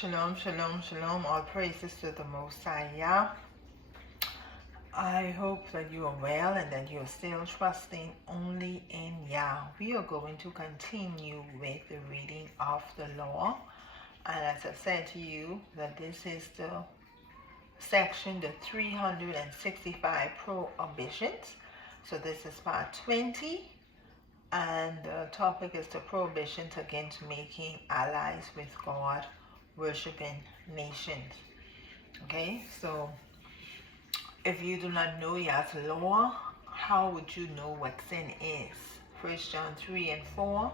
Shalom, shalom, shalom. All praises to the Most High Yah. I hope that you are well and that you are still trusting only in Yah. We are going to continue with the reading of the law. And as I said to you, that this is the section, the 365 prohibitions. So this is part 20. And the topic is the prohibitions against making allies with God worshiping nations. Okay, so if you do not know Yah's law, how would you know what sin is? 1 John 3 and 4,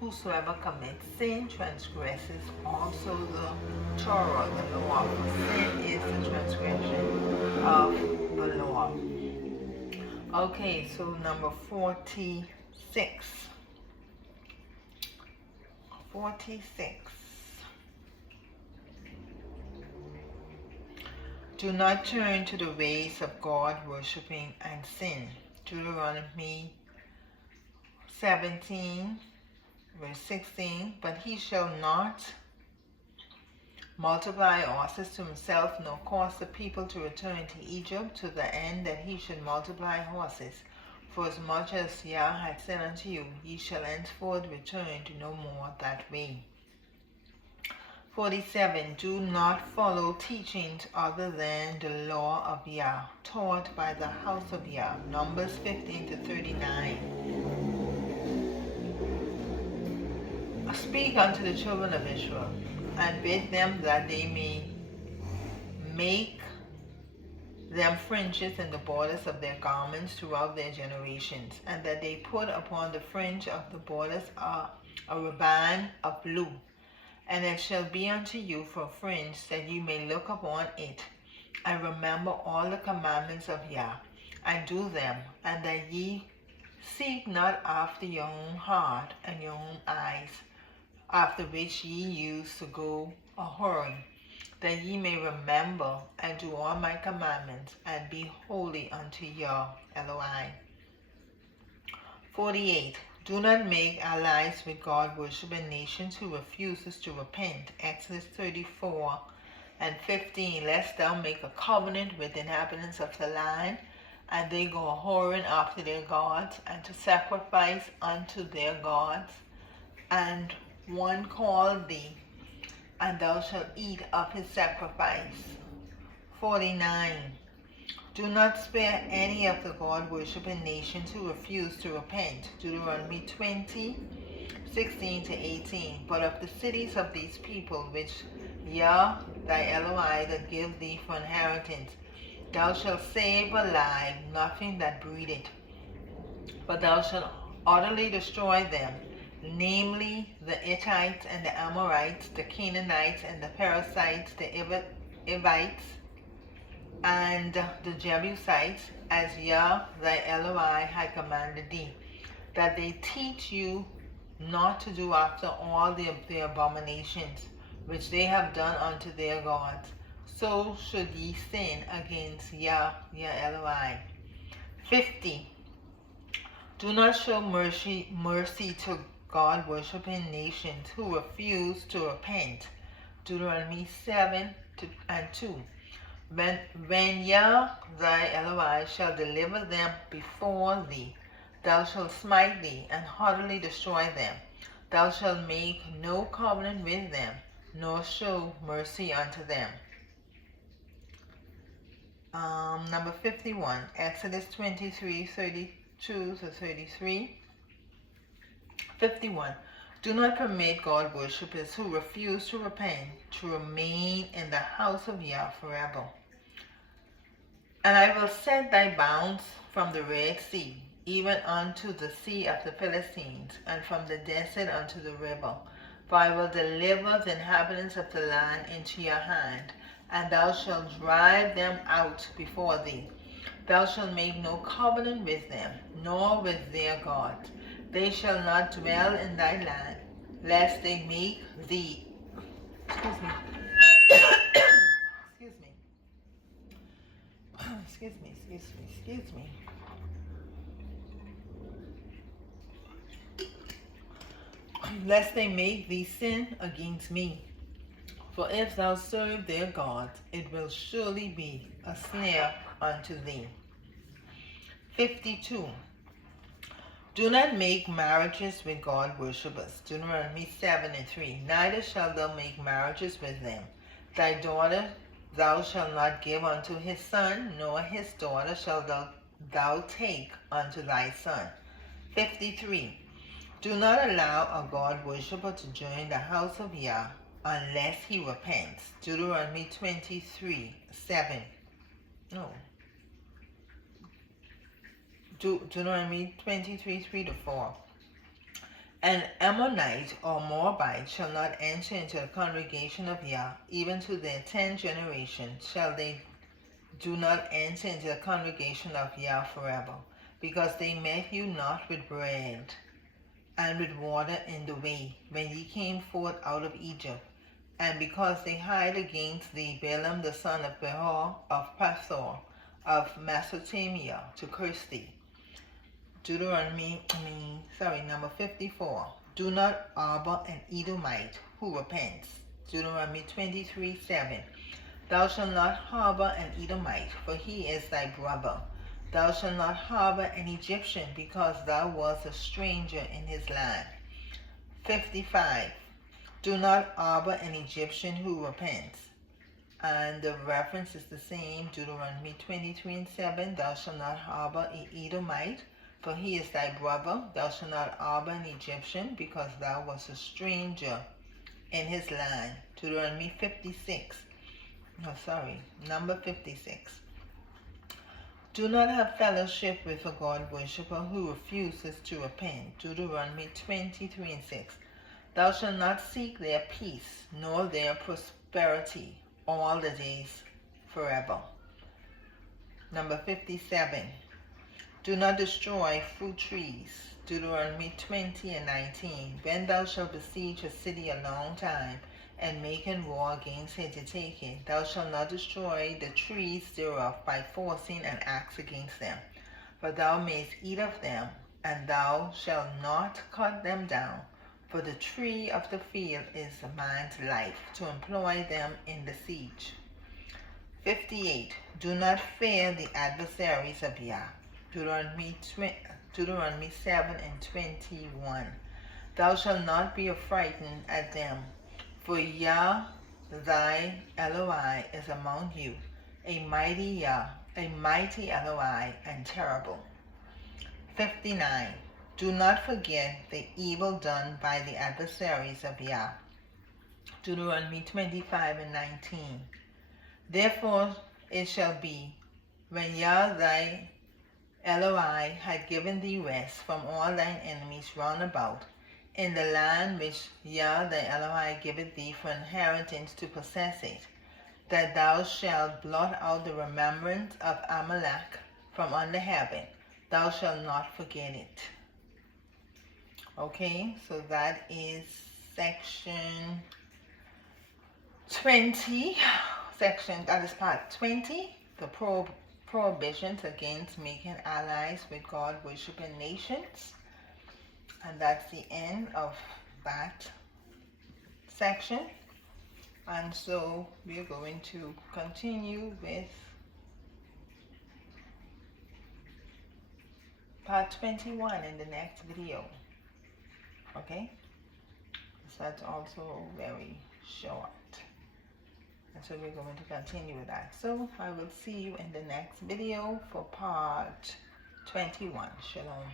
whosoever commits sin transgresses also the Torah, the law. Sin is the transgression of the law. Okay, so number 46. 46. Do not turn to the ways of God, worshiping and sin. Deuteronomy 17, verse 16. But he shall not multiply horses to himself, nor cause the people to return to Egypt, to the end that he should multiply horses. For as much as Yah hath said unto you, ye shall henceforth return to no more that way. 47. Do not follow teachings other than the law of Yah, taught by the house of Yah. Numbers 15 to 39. Speak unto the children of Israel, and bid them that they may make them fringes in the borders of their garments throughout their generations, and that they put upon the fringe of the borders a ribbon of blue. And it shall be unto you for a fringe, that you may look upon it, and remember all the commandments of Yah, and do them, and that ye seek not after your own heart and your own eyes, after which ye used to go a-whoring, that ye may remember and do all my commandments, and be holy unto Yah Eloi. 48. Do not make allies with God-worshiping nations who refuses to repent. Exodus 34 and 15. Lest thou make a covenant with the inhabitants of the land, and they go a-whoring after their gods, and to sacrifice unto their gods, and one call thee, and thou shalt eat of his sacrifice. 49. Do not spare any of the God-worshiping nations who refuse to repent. Deuteronomy 20, 16 to 18. But of the cities of these people, which Yah thy Eloi doth give thee for inheritance, thou shalt save alive nothing that breedeth, but thou shalt utterly destroy them, namely the Hittites and the Amorites, the Canaanites and the Perizzites, the Evites, and the Jebusites, as Yah thy Eloi had commanded thee, that they teach you not to do after all the abominations which they have done unto their gods. So should ye sin against Yah your Eloi. 50. Do not show mercy to God-worshiping nations who refuse to repent. Deuteronomy 7 and 2. When Yah thy Eloi shall deliver them before thee, thou shalt smite thee and utterly destroy them. Thou shalt make no covenant with them, nor show mercy unto them. Number 51, Exodus 23, 32 to 33. 51. Do not permit God worshippers who refuse to repent to remain in the house of Yah forever. And I will set thy bounds from the Red Sea, even unto the sea of the Philistines, and from the desert unto the river. For I will deliver the inhabitants of the land into your hand, and thou shalt drive them out before thee. Thou shalt make no covenant with them, nor with their gods. They shall not dwell in thy land, lest they make thee, excuse me, lest they make thee sin against me. For if thou serve their gods, it will surely be a snare unto thee. 52. Do not make marriages with God worshippers. Deuteronomy 7:3. Neither shalt thou make marriages with them. Thy daughter thou shalt not give unto his son, nor his daughter shalt thou take unto thy son. 53. Do not allow a God worshipper to join the house of Yah unless he repents. Deuteronomy 23:7. No. Deuteronomy 23:3-4. An Ammonite or Moabite shall not enter into the congregation of Yah, even to their 10th generation shall they do not enter into the congregation of Yah forever, because they met you not with bread and with water in the way, when ye came forth out of Egypt, and because they hied against thee Balaam the son of Beor of Pethor of Mesopotamia to curse thee. Number 54. Do not harbor an Edomite who repents. Deuteronomy 23:7. Thou shalt not harbor an Edomite, for he is thy brother. Thou shalt not harbor an Egyptian, because thou wast a stranger in his land. 55. Do not harbor an Egyptian who repents. And the reference is the same, Deuteronomy 23:7. Thou shalt not harbor an Edomite, for he is thy brother. Thou shalt not harbor an Egyptian, because thou wast a stranger in his land. Deuteronomy 56. Number 56. Do not have fellowship with a God worshipper who refuses to repent. Deuteronomy 23:6. Thou shalt not seek their peace, nor their prosperity all the days forever. Number 57. Do not destroy fruit trees. Deuteronomy 20:19. When thou shalt besiege a city a long time, and making war against it to take it, thou shalt not destroy the trees thereof by forcing an axe against them. For thou mayst eat of them, and thou shalt not cut them down. For the tree of the field is a man's life, to employ them in the siege. 58. Do not fear the adversaries of Yah. Deuteronomy 7:21. Thou shalt not be affrighted at them, for Yah thy Eloi is among you, a mighty Eloi and terrible. 59. Do not forget the evil done by the adversaries of Yah. Deuteronomy 25:19. Therefore it shall be, when Yah thy Eloi had given thee rest from all thine enemies round about, in the land which Yah thy Eloi giveth thee for inheritance to possess it, that thou shalt blot out the remembrance of Amalek from under heaven. Thou shalt not forget it. Okay, so that is section 20. That is part 20, the prohibitions against making allies with God worshiping nations. And that's the end of that section. And so we're going to continue with part 21 in the next video. Okay? So that's also very short. And so we're going to continue with that. So I will see you in the next video for part 21. Shalom.